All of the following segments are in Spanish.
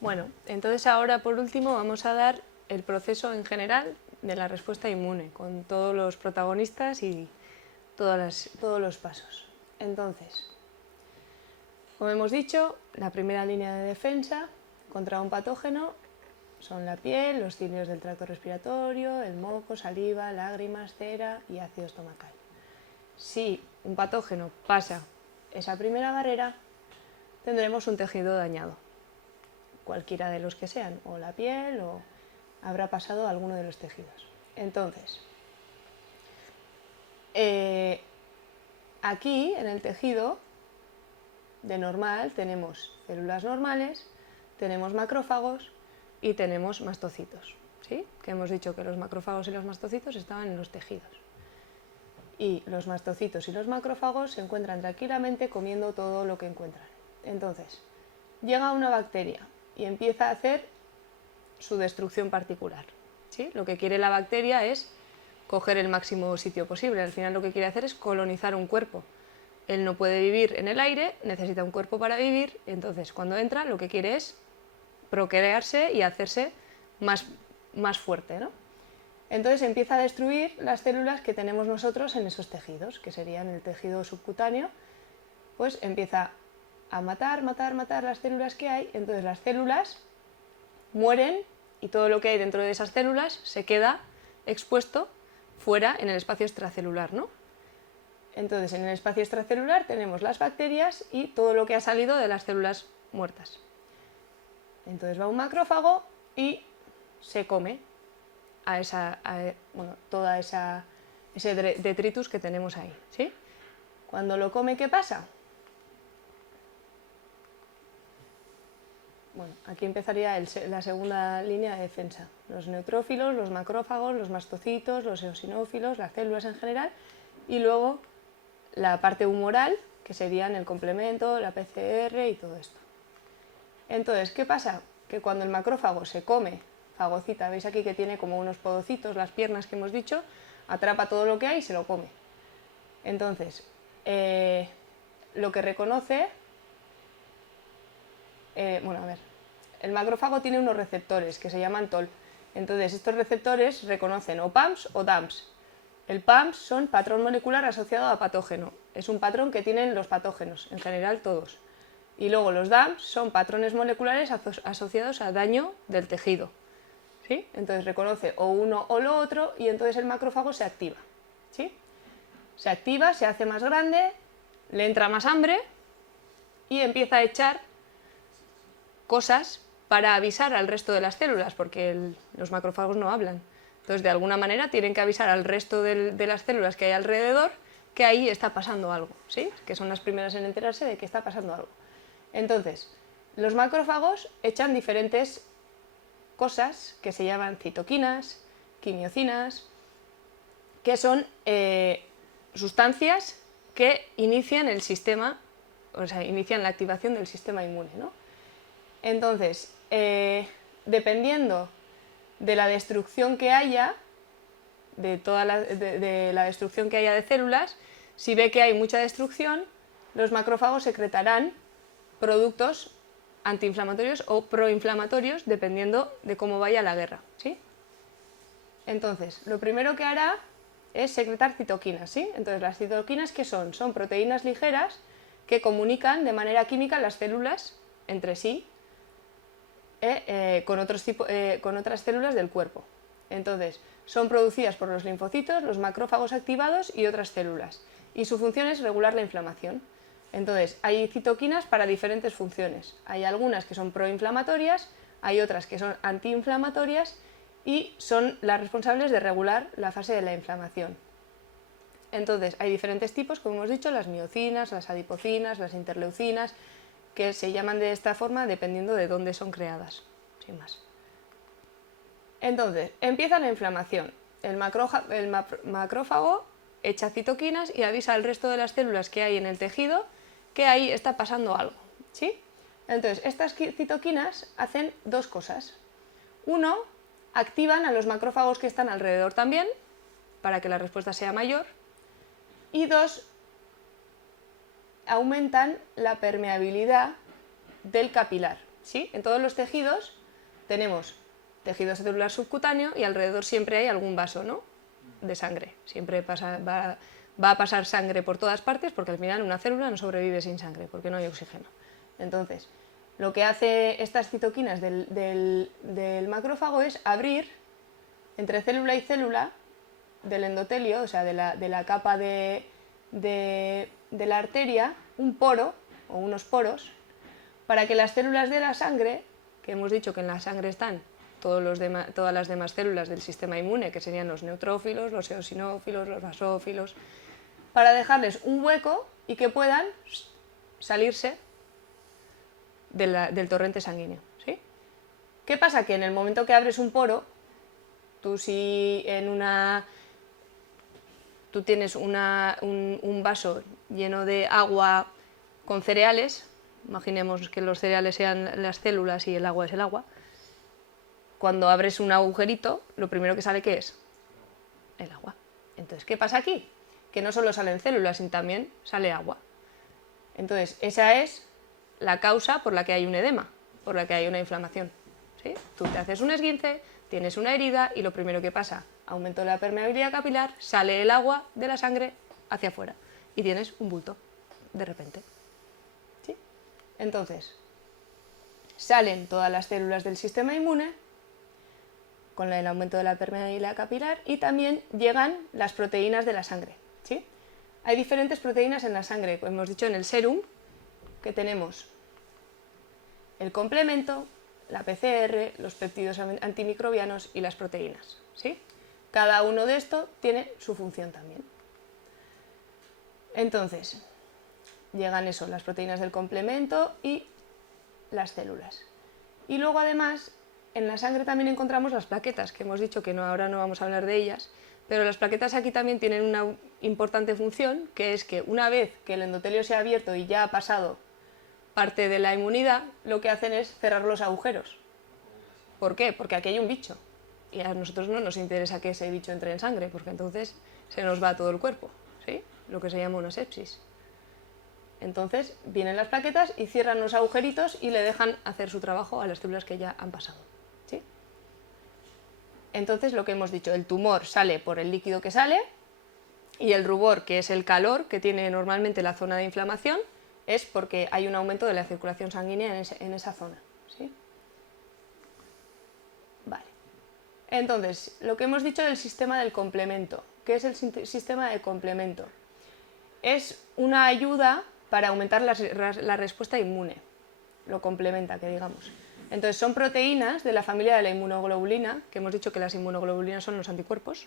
Bueno, entonces ahora por último vamos a dar el proceso en general de la respuesta inmune, con todos los protagonistas y todos los pasos. Entonces, como hemos dicho, la primera línea de defensa contra un patógeno son la piel, los cilios del tracto respiratorio, el moco, saliva, lágrimas, cera y ácido estomacal. Si un patógeno pasa esa primera barrera, tendremos un tejido dañado, cualquiera de los que sean, o la piel o habrá pasado alguno de los tejidos. Entonces, aquí en el tejido de normal tenemos células normales, tenemos macrófagos y tenemos mastocitos, ¿sí? Que hemos dicho que los macrófagos y los mastocitos estaban en los tejidos. Y los mastocitos y los macrófagos se encuentran tranquilamente comiendo todo lo que encuentran. Entonces, llega una bacteria y empieza a hacer su destrucción particular, ¿sí? Lo que quiere la bacteria es coger el máximo sitio posible. Al final lo que quiere hacer es colonizar un cuerpo. Él no puede vivir en el aire, necesita un cuerpo para vivir, entonces cuando entra lo que quiere es procrearse y hacerse más fuerte, ¿no? Entonces empieza a destruir las células que tenemos nosotros en esos tejidos, que serían el tejido subcutáneo, pues empieza a matar las células que hay, entonces las células mueren y todo lo que hay dentro de esas células se queda expuesto fuera en el espacio extracelular, ¿no? Entonces en el espacio extracelular tenemos las bacterias y todo lo que ha salido de las células muertas. Entonces va un macrófago y se come toda ese detritus que tenemos ahí, ¿sí? Cuando lo come, ¿qué pasa? Bueno, aquí empezaría la segunda línea de defensa. Los neutrófilos, los macrófagos, los mastocitos, los eosinófilos, las células en general, y luego la parte humoral, que serían el complemento, la PCR y todo esto. Entonces, ¿qué pasa? Que cuando el macrófago se come, fagocita, veis aquí que tiene como unos podocitos, las piernas que hemos dicho, atrapa todo lo que hay y se lo come. Entonces, lo que reconoce... el macrófago tiene unos receptores que se llaman TOL. Entonces, estos receptores reconocen o PAMs o DAMs. El PAMs son patrón molecular asociado a patógeno. Es un patrón que tienen los patógenos, en general todos. Y luego los DAMs son patrones moleculares asociados a daño del tejido, ¿sí? Entonces reconoce o uno o lo otro y entonces el macrófago se activa, ¿sí? Se activa, se hace más grande, le entra más hambre y empieza a echar cosas para avisar al resto de las células, porque los macrófagos no hablan. Entonces, de alguna manera, tienen que avisar al resto de las células que hay alrededor que ahí está pasando algo, ¿sí? Que son las primeras en enterarse de que está pasando algo. Entonces, los macrófagos echan diferentes cosas que se llaman citoquinas, quimiocinas, que son sustancias que inician el sistema, o sea, inician la activación del sistema inmune, ¿no? Entonces, dependiendo de la destrucción que haya, de la destrucción que haya de células, si ve que hay mucha destrucción, los macrófagos secretarán productos antiinflamatorios o proinflamatorios, dependiendo de cómo vaya la guerra, ¿sí? Entonces, lo primero que hará es secretar citoquinas, ¿sí? Entonces, las citoquinas, ¿qué son? Son proteínas ligeras que comunican de manera química las células entre sí con otras células del cuerpo. Entonces, son producidas por los linfocitos, los macrófagos activados y otras células. Y su función es regular la inflamación. Entonces, hay citoquinas para diferentes funciones. Hay algunas que son proinflamatorias, hay otras que son antiinflamatorias y son las responsables de regular la fase de la inflamación. Entonces, hay diferentes tipos, como hemos dicho, las miocinas, las adipocinas, las interleucinas, que se llaman de esta forma dependiendo de dónde son creadas, sin más. Entonces, empieza la inflamación. El macrófago echa citoquinas y avisa al resto de las células que hay en el tejido que ahí está pasando algo, ¿sí? Entonces, estas citoquinas hacen dos cosas. Uno, activan a los macrófagos que están alrededor también, para que la respuesta sea mayor. Y dos, aumentan la permeabilidad del capilar, ¿sí? En todos los tejidos tenemos tejido celular subcutáneo y alrededor siempre hay algún vaso, ¿no?, de sangre. Siempre va a pasar sangre por todas partes porque al final una célula no sobrevive sin sangre porque no hay oxígeno. Entonces, lo que hace estas citoquinas del macrófago es abrir entre célula y célula del endotelio, o sea, de la capa de la arteria, un poro o unos poros para que las células de la sangre, que hemos dicho que en la sangre están todas las demás células del sistema inmune, que serían los neutrófilos, los eosinófilos, los basófilos, para dejarles un hueco y que puedan salirse del torrente sanguíneo, ¿sí? ¿Qué pasa? Que en el momento que abres un poro, tú tienes un vaso lleno de agua con cereales, imaginemos que los cereales sean las células y el agua es el agua. Cuando abres un agujerito, lo primero que sale, ¿qué es? El agua. Entonces, ¿qué pasa aquí? Que no solo salen células, sino también sale agua. Entonces, esa es la causa por la que hay un edema, por la que hay una inflamación, ¿sí? Tú te haces un esguince, tienes una herida y lo primero que pasa, aumento de la permeabilidad capilar, sale el agua de la sangre hacia afuera y tienes un bulto, de repente, ¿sí? Entonces, salen todas las células del sistema inmune con el aumento de la permeabilidad capilar y también llegan las proteínas de la sangre, ¿sí? Hay diferentes proteínas en la sangre, como hemos dicho en el sérum, que tenemos el complemento, la PCR, los péptidos antimicrobianos y las proteínas, ¿sí? Cada uno de estos tiene su función también. Entonces, llegan las proteínas del complemento y las células. Y luego además, en la sangre también encontramos las plaquetas, que hemos dicho que ahora no vamos a hablar de ellas, pero las plaquetas aquí también tienen una importante función, que es que una vez que el endotelio se ha abierto y ya ha pasado parte de la inmunidad, lo que hacen es cerrar los agujeros. ¿Por qué? Porque aquí hay un bicho y a nosotros no nos interesa que ese bicho entre en sangre, porque entonces se nos va todo el cuerpo, ¿sí? Lo que se llama una sepsis. Entonces vienen las plaquetas y cierran los agujeritos y le dejan hacer su trabajo a las células que ya han pasado, ¿sí? Entonces, lo que hemos dicho, el tumor sale por el líquido que sale y el rubor, que es el calor que tiene normalmente la zona de inflamación, es porque hay un aumento de la circulación sanguínea en esa zona, ¿sí? Vale. Entonces, lo que hemos dicho del sistema del complemento. ¿Qué es el sistema de complemento? Es una ayuda para aumentar la respuesta inmune. Lo complementa, que digamos. Entonces, son proteínas de la familia de la inmunoglobulina, que hemos dicho que las inmunoglobulinas son los anticuerpos,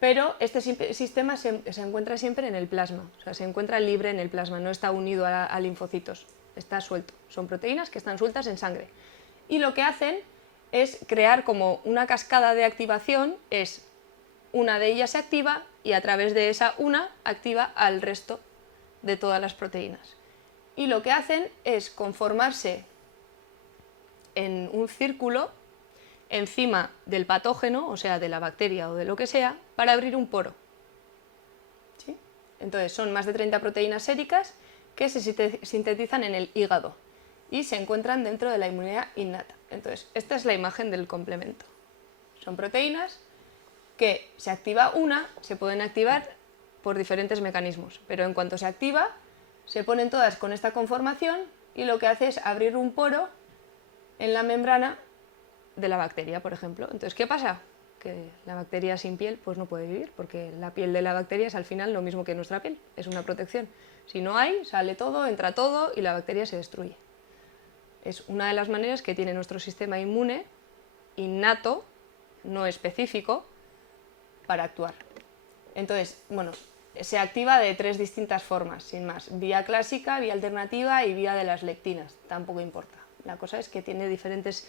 pero este sistema se encuentra siempre en el plasma, o sea, se encuentra libre en el plasma, no está unido a linfocitos, está suelto. Son proteínas que están sueltas en sangre. Y lo que hacen es crear como una cascada de activación, una de ellas se activa y a través de esa una activa al resto de todas las proteínas. Y lo que hacen es conformarse en un círculo encima del patógeno, o sea, de la bacteria o de lo que sea, para abrir un poro, ¿sí? Entonces son más de 30 proteínas séricas que se sintetizan en el hígado y se encuentran dentro de la inmunidad innata. Entonces, esta es la imagen del complemento. Son proteínas que se activa una, se pueden activar por diferentes mecanismos, pero en cuanto se activa, se ponen todas con esta conformación y lo que hace es abrir un poro en la membrana de la bacteria, por ejemplo. Entonces, ¿qué pasa? Que la bacteria sin piel pues no puede vivir, porque la piel de la bacteria es al final lo mismo que nuestra piel, es una protección. Si no hay, sale todo, entra todo y la bacteria se destruye. Es una de las maneras que tiene nuestro sistema inmune innato, no específico, para actuar. Entonces, bueno, se activa de 3 distintas formas, sin más. Vía clásica, vía alternativa y vía de las lectinas, tampoco importa. La cosa es que tiene diferentes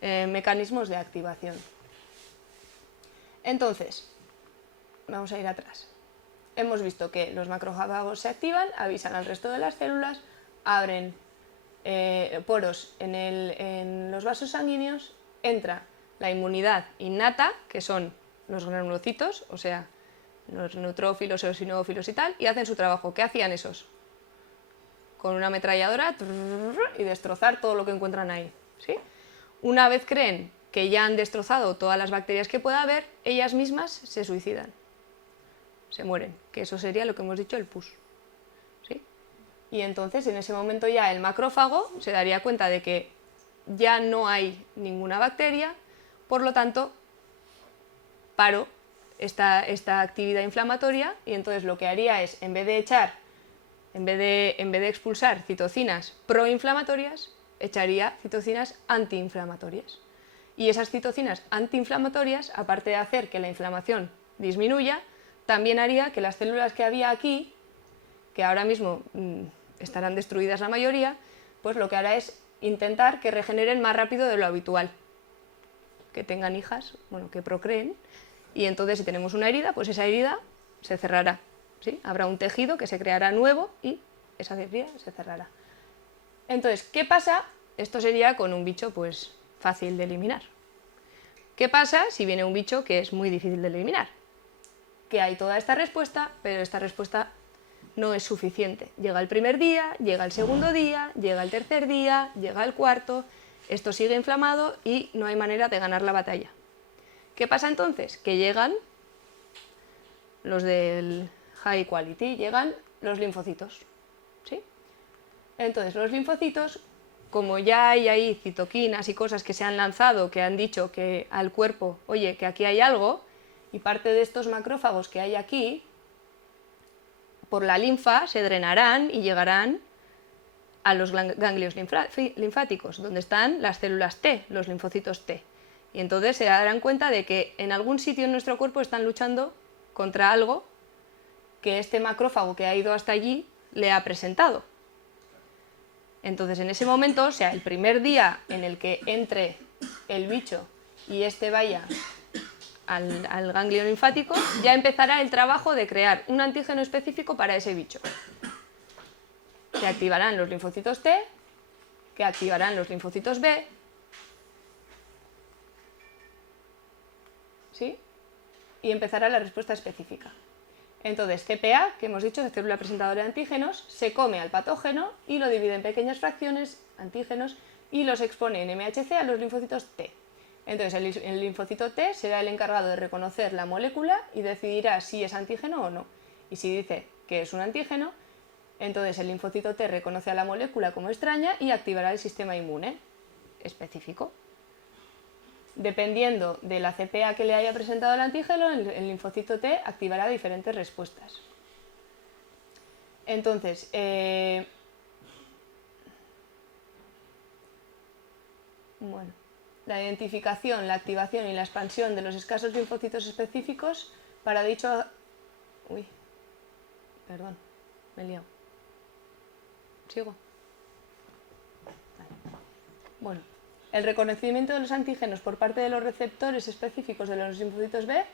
mecanismos de activación. Entonces, vamos a ir atrás. Hemos visto que los macrófagos se activan, avisan al resto de las células, abren poros en los vasos sanguíneos, entra la inmunidad innata, que son los granulocitos, o sea, los neutrófilos, eosinófilos y tal, y hacen su trabajo. ¿Qué hacían esos? con una ametralladora y destrozar todo lo que encuentran ahí, ¿sí? Una vez creen que ya han destrozado todas las bacterias que pueda haber, ellas mismas se suicidan, se mueren, que eso sería lo que hemos dicho, el pus, ¿sí? Y entonces en ese momento ya el macrófago se daría cuenta de que ya no hay ninguna bacteria, por lo tanto paro esta actividad inflamatoria, y entonces lo que haría es, en vez de expulsar citocinas proinflamatorias, echaría citocinas antiinflamatorias. Y esas citocinas antiinflamatorias, aparte de hacer que la inflamación disminuya, también haría que las células que había aquí, que ahora mismo estarán destruidas la mayoría, pues lo que hará es intentar que regeneren más rápido de lo habitual, que tengan hijas, bueno, que procreen, y entonces si tenemos una herida, pues esa herida se cerrará, ¿sí? Habrá un tejido que se creará nuevo y esa herida se cerrará. Entonces, ¿qué pasa? Esto sería con un bicho pues fácil de eliminar. ¿Qué pasa si viene un bicho que es muy difícil de eliminar? Que hay toda esta respuesta, pero esta respuesta no es suficiente. Llega el primer día, llega el segundo día, llega el tercer día, llega el cuarto, esto sigue inflamado y no hay manera de ganar la batalla. ¿Qué pasa entonces? Que llegan los del high quality, llegan los linfocitos, ¿sí? Entonces los linfocitos, como ya hay ahí citoquinas y cosas que se han lanzado, que han dicho que al cuerpo, oye, que aquí hay algo, y parte de estos macrófagos que hay aquí, por la linfa se drenarán y llegarán a los ganglios linfáticos, donde están las células T, los linfocitos T. Y entonces se darán cuenta de que en algún sitio en nuestro cuerpo están luchando contra algo que este macrófago que ha ido hasta allí le ha presentado. Entonces en ese momento, o sea, el primer día en el que entre el bicho y este vaya al ganglio linfático, ya empezará el trabajo de crear un antígeno específico para ese bicho. Se activarán los linfocitos T, que activarán los linfocitos B, ¿sí? Y empezará la respuesta específica. Entonces, CPA, que hemos dicho, de célula presentadora de antígenos, se come al patógeno y lo divide en pequeñas fracciones, antígenos, y los expone en MHC a los linfocitos T. Entonces, el linfocito T será el encargado de reconocer la molécula y decidirá si es antígeno o no. Y si dice que es un antígeno, entonces el linfocito T reconoce a la molécula como extraña y activará el sistema inmune específico. Dependiendo de la CPA que le haya presentado el antígeno, el linfocito T activará diferentes respuestas. Entonces, bueno, la identificación, la activación y la expansión de los escasos linfocitos específicos para dicho... Uy, perdón, me he liado. ¿Sigo? Vale. Bueno. El reconocimiento de los antígenos por parte de los receptores específicos de los linfocitos B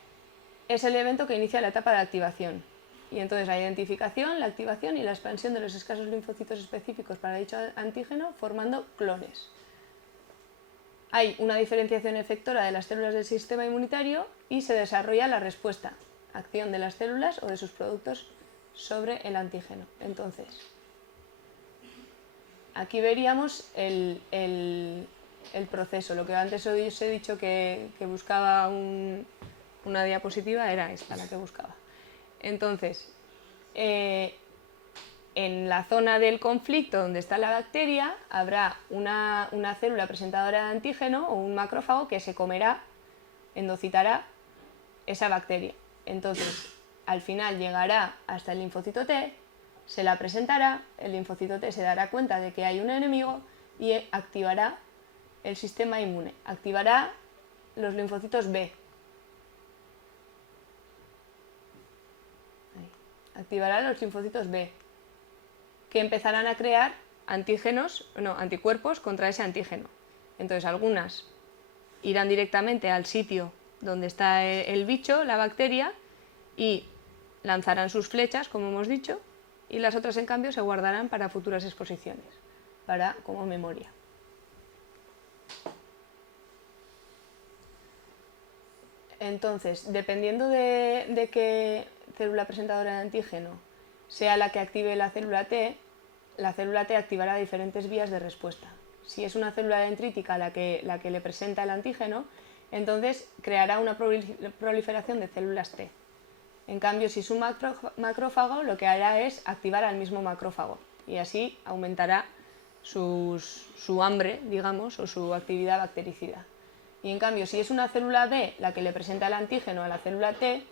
es el evento que inicia la etapa de activación. Y entonces la identificación, la activación y la expansión de los escasos linfocitos específicos para dicho antígeno formando clones. Hay una diferenciación efectora de las células del sistema inmunitario y se desarrolla la respuesta, acción de las células o de sus productos sobre el antígeno. Entonces, aquí veríamos el proceso. Lo que antes os he dicho que buscaba una diapositiva era esta la que buscaba. Entonces, en la zona del conflicto donde está la bacteria habrá una célula presentadora de antígeno o un macrófago que se comerá, endocitará esa bacteria. Entonces, al final llegará hasta el linfocito T, se la presentará, el linfocito T se dará cuenta de que hay un enemigo y activará el sistema inmune, activará los linfocitos B. Ahí. Activará los linfocitos B, que empezarán a crear anticuerpos contra ese antígeno. Entonces algunas irán directamente al sitio donde está el bicho, la bacteria, y lanzarán sus flechas, como hemos dicho, y las otras en cambio se guardarán para futuras exposiciones, como memoria. Entonces, dependiendo de qué célula presentadora de antígeno sea la que active la célula T, la célula T activará diferentes vías de respuesta. Si es una célula dendrítica la que le presenta el antígeno, entonces creará una proliferación de células T. En cambio, si es un macrófago, lo que hará es activar al mismo macrófago y así aumentará su hambre, digamos, o su actividad bactericida. Y en cambio, si es una célula B la que le presenta el antígeno a la célula T,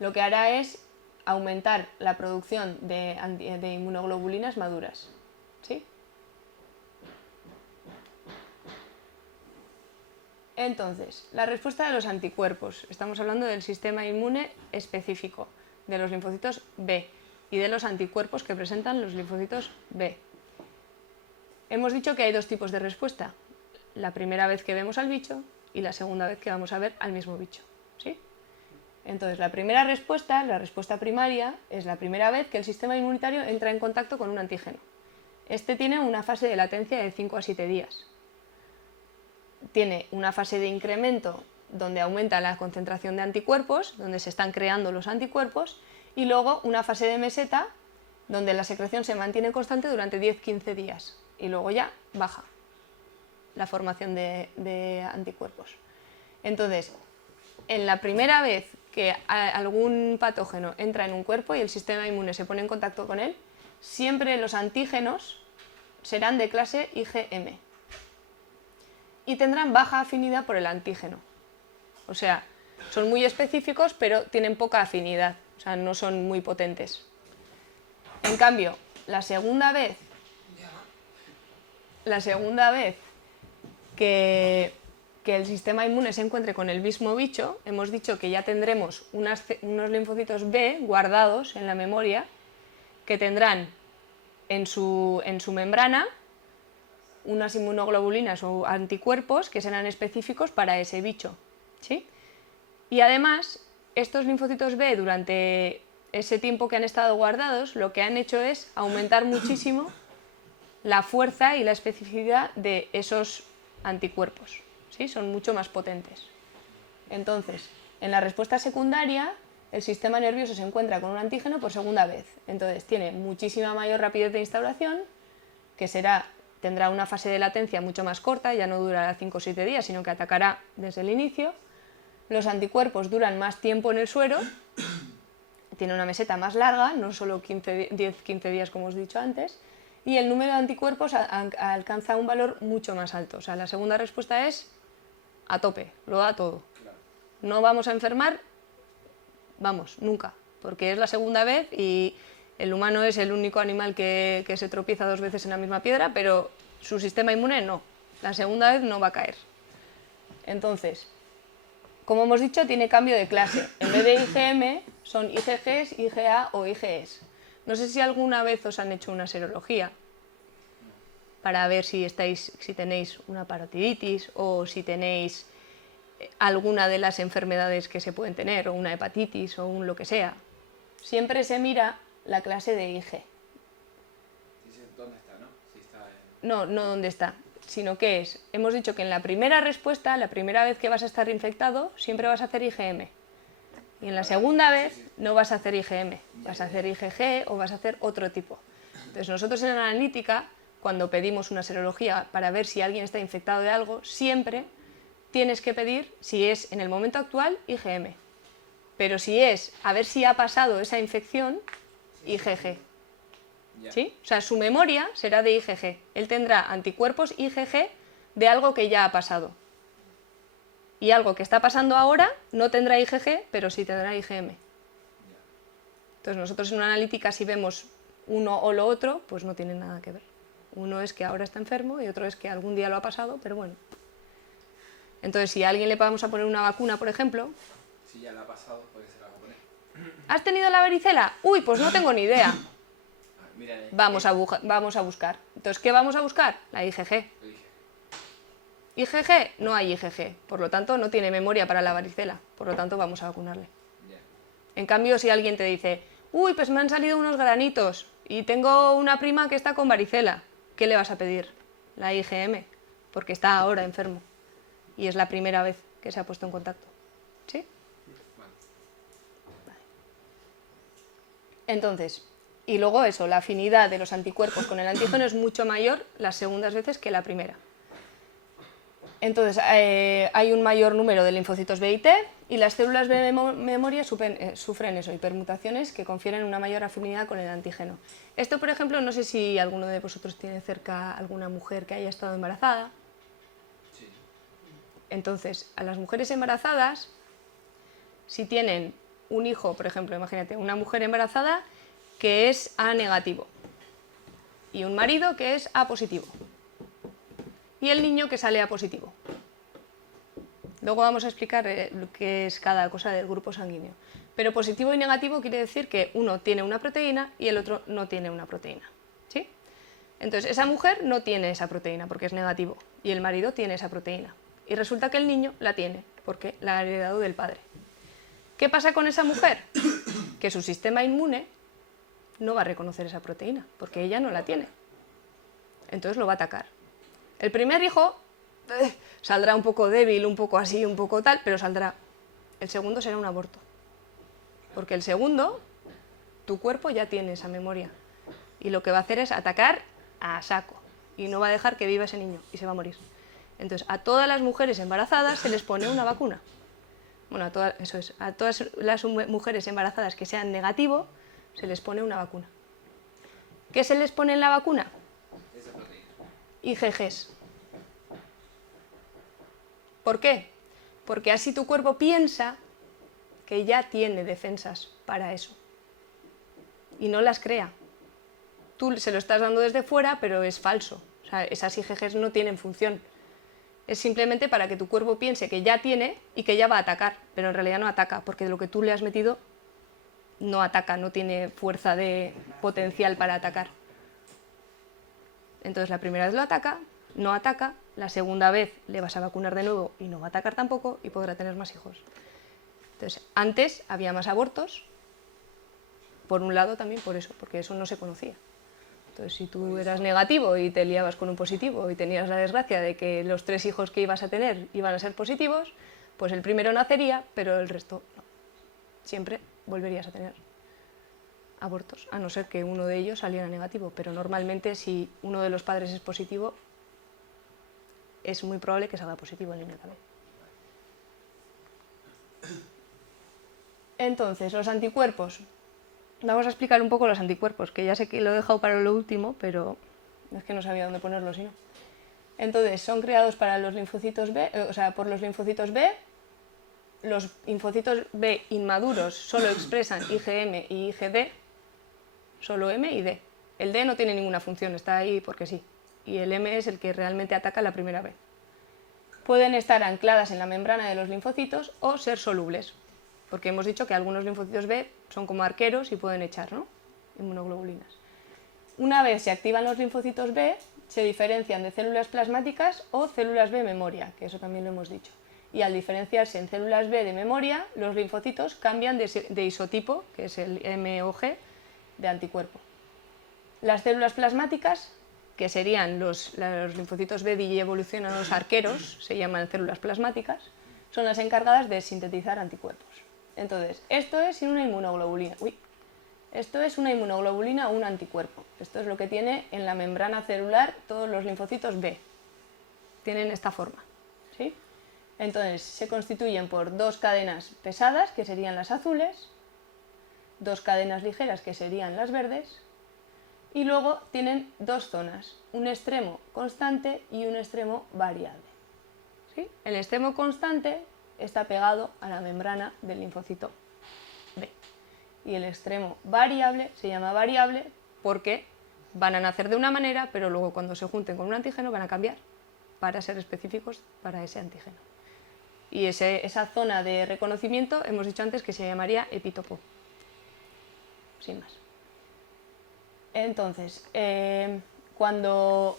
lo que hará es aumentar la producción de inmunoglobulinas maduras. ¿Sí? Entonces, la respuesta de los anticuerpos. Estamos hablando del sistema inmune específico, de los linfocitos B y de los anticuerpos que presentan los linfocitos B. Hemos dicho que hay dos tipos de respuesta. La primera vez que vemos al bicho y la segunda vez que vamos a ver al mismo bicho. ¿Sí? Entonces, la primera respuesta, la respuesta primaria, es la primera vez que el sistema inmunitario entra en contacto con un antígeno. Este tiene una fase de latencia de 5 a 7 días. Tiene una fase de incremento donde aumenta la concentración de anticuerpos, donde se están creando los anticuerpos, y luego una fase de meseta donde la secreción se mantiene constante durante 10-15 días y luego ya baja la formación de anticuerpos. Entonces, en la primera vez que algún patógeno entra en un cuerpo y el sistema inmune se pone en contacto con él, siempre los antígenos serán de clase IgM y tendrán baja afinidad por el antígeno. O sea, son muy específicos, pero tienen poca afinidad, o sea, no son muy potentes. En cambio, la segunda vez que el sistema inmune se encuentre con el mismo bicho, hemos dicho que ya tendremos unos linfocitos B guardados en la memoria que tendrán en su membrana unas inmunoglobulinas o anticuerpos que serán específicos para ese bicho. ¿Sí? Y además, estos linfocitos B durante ese tiempo que han estado guardados, lo que han hecho es aumentar muchísimo la fuerza y la especificidad de esos anticuerpos. ¿Sí? Son mucho más potentes. Entonces, en la respuesta secundaria, el sistema nervioso se encuentra con un antígeno por segunda vez. Entonces, tiene muchísima mayor rapidez de instauración, que tendrá una fase de latencia mucho más corta, ya no durará 5 o 7 días, sino que atacará desde el inicio. Los anticuerpos duran más tiempo en el suero, tiene una meseta más larga, no solo 10-15 días como os he dicho antes, y el número de anticuerpos alcanza un valor mucho más alto. O sea, la segunda respuesta es a tope, lo da todo. No vamos a enfermar, vamos, nunca, porque es la segunda vez y el humano es el único animal que se tropieza 2 veces en la misma piedra, pero su sistema inmune no. La segunda vez no va a caer. Entonces, como hemos dicho, tiene cambio de clase. En vez de IgM, son IgGs, IgA o IgEs. No sé si alguna vez os han hecho una serología para ver si tenéis una parotiditis o si tenéis alguna de las enfermedades que se pueden tener, o una hepatitis o un lo que sea. Siempre se mira la clase de IG. Dice dónde está, ¿no? Si está No dónde está, sino que es. Hemos dicho que en la primera respuesta, la primera vez que vas a estar infectado, siempre vas a hacer IgM. Y en la segunda vez no vas a hacer IgM, vas a hacer IgG o vas a hacer otro tipo. Entonces nosotros en analítica, cuando pedimos una serología para ver si alguien está infectado de algo, siempre tienes que pedir, si es en el momento actual, IgM. Pero si es a ver si ha pasado esa infección, IgG. ¿Sí? O sea, su memoria será de IgG. Él tendrá anticuerpos IgG de algo que ya ha pasado. Y algo que está pasando ahora no tendrá IgG, pero sí tendrá IgM. Entonces nosotros en una analítica, si vemos uno o lo otro, pues no tiene nada que ver. Uno es que ahora está enfermo y otro es que algún día lo ha pasado, pero bueno. Entonces, si a alguien le vamos a poner una vacuna, por ejemplo... Si ya la ha pasado, ¿por qué se la va a poner? ¿Has tenido la varicela? Uy, pues no tengo ni idea. Mira, Vamos a buscar. Entonces, ¿qué vamos a buscar? La IgG. IgG, no hay IgG, por lo tanto no tiene memoria para la varicela, por lo tanto vamos a vacunarle. En cambio, si alguien te dice, uy, pues me han salido unos granitos y tengo una prima que está con varicela, ¿qué le vas a pedir? La IgM, porque está ahora enfermo y es la primera vez que se ha puesto en contacto. ¿Sí? Vale. Entonces, Y luego eso, la afinidad de los anticuerpos con el antígeno es mucho mayor las segundas veces que la primera. Entonces, hay un mayor número de linfocitos B y T, y las células B de memoria sufren eso, hipermutaciones que confieren una mayor afinidad con el antígeno. Esto, por ejemplo, no sé si alguno de vosotros tiene cerca alguna mujer que haya estado embarazada. Sí. Entonces, a las mujeres embarazadas, si tienen un hijo, por ejemplo, imagínate, una mujer embarazada que es A negativo y un marido que es A positivo y el niño que sale A positivo. Luego vamos a explicar qué es cada cosa del grupo sanguíneo. Pero positivo y negativo quiere decir que uno tiene una proteína y el otro no tiene una proteína. ¿Sí? Entonces, esa mujer no tiene esa proteína porque es negativo y el marido tiene esa proteína. Y resulta que el niño la tiene porque la ha heredado del padre. ¿Qué pasa con esa mujer? Que su sistema inmune no va a reconocer esa proteína porque ella no la tiene. Entonces lo va a atacar. El primer hijo saldrá un poco débil, un poco así, un poco tal, pero saldrá. El segundo será un aborto. Porque el segundo, tu cuerpo ya tiene esa memoria. Y lo que va a hacer es atacar a saco. Y no va a dejar que viva ese niño y se va a morir. Entonces, a todas las mujeres embarazadas se les pone una vacuna. Bueno, a todas las mujeres embarazadas que sean negativo, se les pone una vacuna. ¿Qué se les pone en la vacuna? Esa proteína. IgGs. ¿Por qué? Porque así tu cuerpo piensa que ya tiene defensas para eso. Y no las crea. Tú se lo estás dando desde fuera, pero es falso. O sea, esas IgGs no tienen función. Es simplemente para que tu cuerpo piense que ya tiene y que ya va a atacar, pero en realidad no ataca, porque lo que tú le has metido no ataca, no tiene fuerza de potencial para atacar. Entonces la primera vez lo ataca, no ataca, la segunda vez le vas a vacunar de nuevo y no va a atacar tampoco y podrá tener más hijos. Entonces, antes había más abortos, por un lado también por eso, porque eso no se conocía. Entonces, si tú eras negativo y te liabas con un positivo y tenías la desgracia de que los 3 hijos que ibas a tener iban a ser positivos, pues el primero nacería, pero el resto no. Siempre volverías a tener abortos, a no ser que uno de ellos saliera negativo, pero normalmente si uno de los padres es positivo, es muy probable que salga positivo el niño también. Entonces, los anticuerpos. Vamos a explicar un poco los anticuerpos, que ya sé que lo he dejado para lo último, pero es que no sabía dónde ponerlo, si no. Entonces, son creados para los linfocitos B, por los linfocitos B. Los linfocitos B inmaduros solo expresan IgM y IgD, solo M y D. El D no tiene ninguna función, está ahí porque sí. Y el M es el que realmente ataca la primera vez. Pueden estar ancladas en la membrana de los linfocitos o ser solubles, porque hemos dicho que algunos linfocitos B son como arqueros y pueden echar, ¿no?, inmunoglobulinas. Una vez se activan los linfocitos B, se diferencian de células plasmáticas o células B memoria, que eso también lo hemos dicho. Y al diferenciarse en células B de memoria, los linfocitos cambian de isotipo, que es el M o G, de anticuerpo. Las células plasmáticas, que serían los linfocitos B evolucionan a los arqueros, se llaman células plasmáticas, son las encargadas de sintetizar anticuerpos. Entonces, esto es una inmunoglobulina. Esto es una inmunoglobulina o un anticuerpo. Esto es lo que tiene en la membrana celular todos los linfocitos B. Tienen esta forma, ¿sí? Entonces, se constituyen por 2 cadenas pesadas, que serían las azules, 2 cadenas ligeras, que serían las verdes, y luego tienen 2 zonas, un extremo constante y un extremo variable. ¿Sí? El extremo constante está pegado a la membrana del linfocito B. Y el extremo variable se llama variable porque van a nacer de una manera, pero luego cuando se junten con un antígeno van a cambiar para ser específicos para ese antígeno. Y esa zona de reconocimiento hemos dicho antes que se llamaría epitopo. Sin más. Entonces, cuando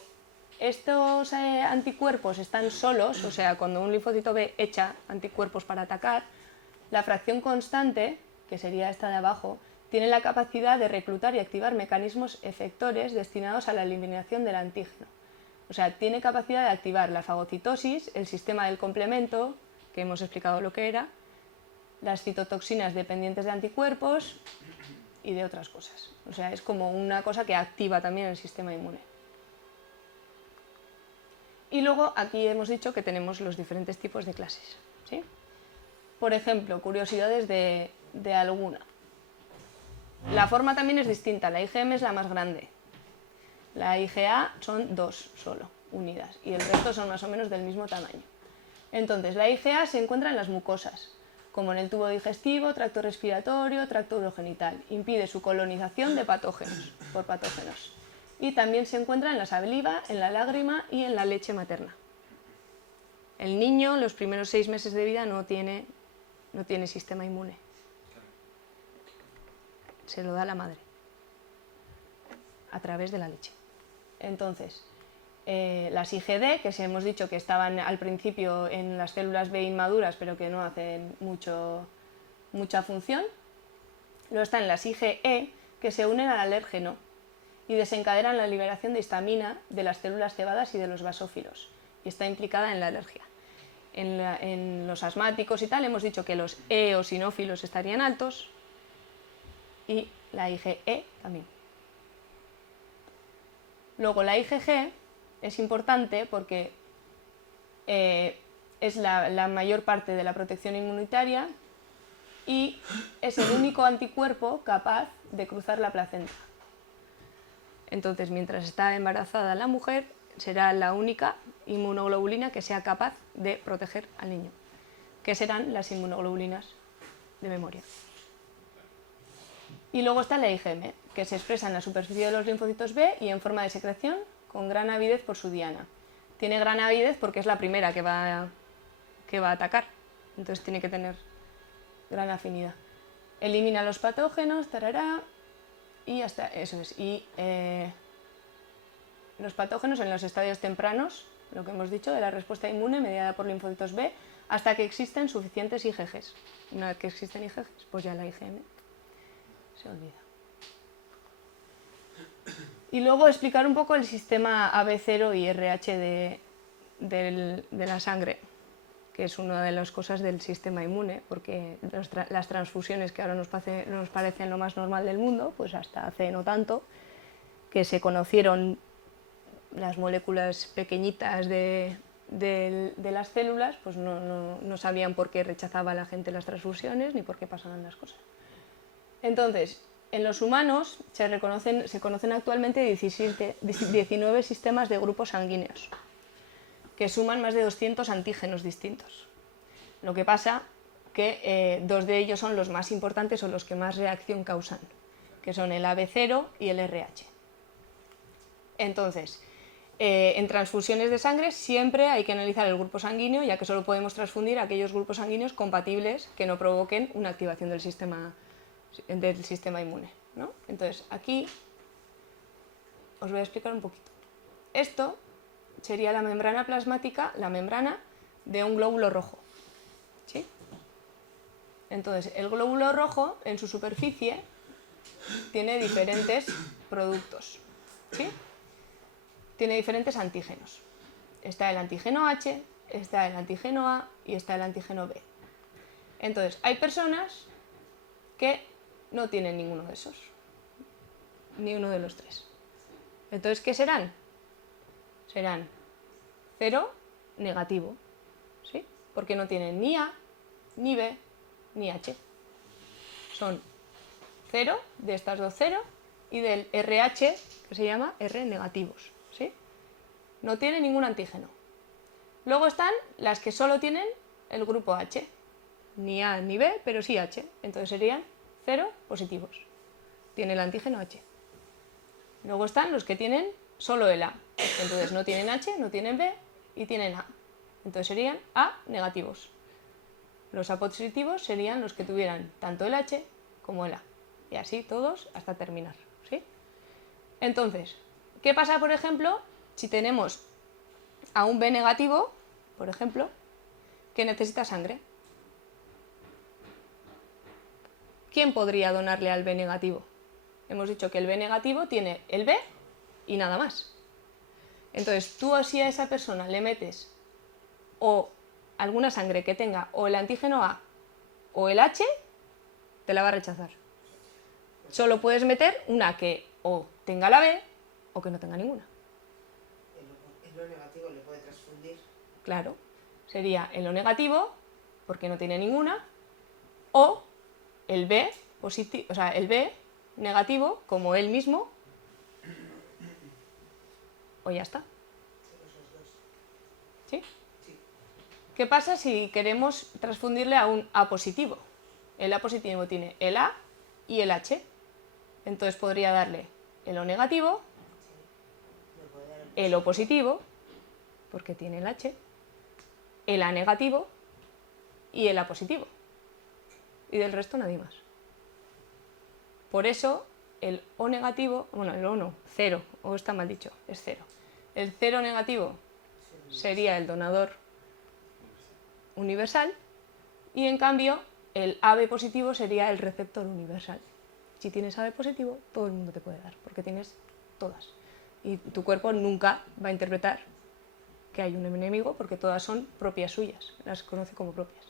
estos anticuerpos están solos, o sea, cuando un linfocito B echa anticuerpos para atacar, la fracción constante, que sería esta de abajo, tiene la capacidad de reclutar y activar mecanismos efectores destinados a la eliminación del antígeno. O sea, tiene capacidad de activar la fagocitosis, el sistema del complemento, que hemos explicado lo que era, las citotoxinas dependientes de anticuerpos, y de otras cosas. O sea, es como una cosa que activa también el sistema inmune. Y luego aquí hemos dicho que tenemos los diferentes tipos de clases, ¿sí? Por ejemplo, curiosidades de alguna. La forma también es distinta, la IgM es la más grande. La IgA son 2 solo, unidas, y el resto son más o menos del mismo tamaño. Entonces, la IgA se encuentra en las mucosas, como en el tubo digestivo, tracto respiratorio, tracto urogenital. Impide su colonización de patógenos, por patógenos. Y también se encuentra en la saliva, en la lágrima y en la leche materna. El niño, los primeros 6 meses de vida, no tiene sistema inmune. Se lo da la madre, a través de la leche. Entonces, las IgD, que hemos dicho que estaban al principio en las células B inmaduras, pero que no hacen mucha función, luego están las IgE, que se unen al alérgeno y desencadenan la liberación de histamina de las células cebadas y de los basófilos, y está implicada en la alergia. En los asmáticos y tal hemos dicho que los eosinófilos estarían altos y la IgE también. Luego la IgG es importante porque es la mayor parte de la protección inmunitaria y es el único anticuerpo capaz de cruzar la placenta. Entonces, mientras está embarazada la mujer, será la única inmunoglobulina que sea capaz de proteger al niño, que serán las inmunoglobulinas de memoria. Y luego está la IgM, que se expresa en la superficie de los linfocitos B y en forma de secreción, con gran avidez por su diana. Tiene gran avidez porque es la primera que va a atacar, entonces tiene que tener gran afinidad. Elimina los patógenos, tarará, y hasta eso es. Y los patógenos en los estadios tempranos, lo que hemos dicho, de la respuesta inmune mediada por linfocitos B, hasta que existen suficientes IgGs. Una vez que existen IgGs, pues ya la IgM se olvida. Y luego explicar un poco el sistema AB0 y RH de la sangre, que es una de las cosas del sistema inmune, porque las transfusiones que ahora nos parecen lo más normal del mundo, pues hasta hace no tanto, que se conocieron las moléculas pequeñitas de las células, pues no sabían por qué rechazaba la gente las transfusiones ni por qué pasaban las cosas. Entonces, en los humanos se conocen actualmente 19 sistemas de grupos sanguíneos, que suman más de 200 antígenos distintos. Lo que pasa que 2 de ellos son los más importantes o los que más reacción causan, que son el AB0 y el RH. Entonces, en transfusiones de sangre siempre hay que analizar el grupo sanguíneo, ya que solo podemos transfundir aquellos grupos sanguíneos compatibles que no provoquen una activación del sistema inmune, ¿no? Entonces, aquí os voy a explicar un poquito. Esto sería la membrana plasmática, la membrana de un glóbulo rojo, ¿sí? Entonces, el glóbulo rojo en su superficie tiene diferentes productos, ¿sí? Tiene diferentes antígenos. Está el antígeno H, está el antígeno A y está el antígeno B. Entonces, hay personas que no tienen ninguno de esos, ni uno de los 3. Entonces, ¿qué serán? Serán 0, negativo, ¿sí? Porque no tienen ni A, ni B, ni H. Son 0, de estas dos 0, y del RH, que se llama R negativos, ¿sí? No tienen ningún antígeno. Luego están las que solo tienen el grupo H, ni A ni B, pero sí H, entonces serían 0 positivos. Tiene el antígeno H. Luego están los que tienen solo el A. Entonces no tienen H, no tienen B y tienen A. Entonces serían A negativos. Los A positivos serían los que tuvieran tanto el H como el A. Y así todos hasta terminar, ¿sí? Entonces, ¿qué pasa, por ejemplo, si tenemos a un B negativo, por ejemplo, que necesita sangre? ¿Quién podría donarle al B negativo? Hemos dicho que el B negativo tiene el B y nada más. Entonces, tú si a esa persona le metes o alguna sangre que tenga o el antígeno A o el H, te la va a rechazar. Solo puedes meter una que o tenga la B o que no tenga ninguna. El O negativo le puede transfundir. Claro, sería el O negativo, porque no tiene ninguna, o el B positivo, o sea, el B negativo, como él mismo, o ya está. Esos dos. ¿Sí? Sí. ¿Qué pasa si queremos transfundirle a un A positivo? El A positivo tiene el A y el H. Entonces podría darle el O negativo, Le puede dar el O positivo, porque tiene el H, el A negativo y el A positivo. Y del resto nadie más. Por eso el O negativo, bueno, el O no, 0, o está mal dicho, es 0. El 0 negativo sería el donador universal y en cambio el AB positivo sería el receptor universal. Si tienes AB positivo, todo el mundo te puede dar, porque tienes todas. Y tu cuerpo nunca va a interpretar que hay un enemigo, porque todas son propias suyas, las conoce como propias.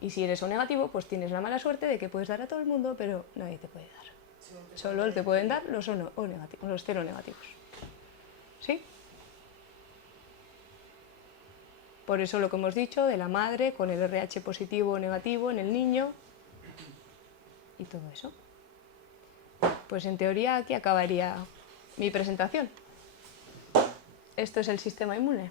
Y si eres O negativo, pues tienes la mala suerte de que puedes dar a todo el mundo, pero nadie te puede dar. Solo te pueden dar los O negativos, los 0 negativos. ¿Sí? Por eso lo que hemos dicho de la madre con el RH positivo o negativo en el niño y todo eso. Pues en teoría aquí acabaría mi presentación. Esto es el sistema inmune.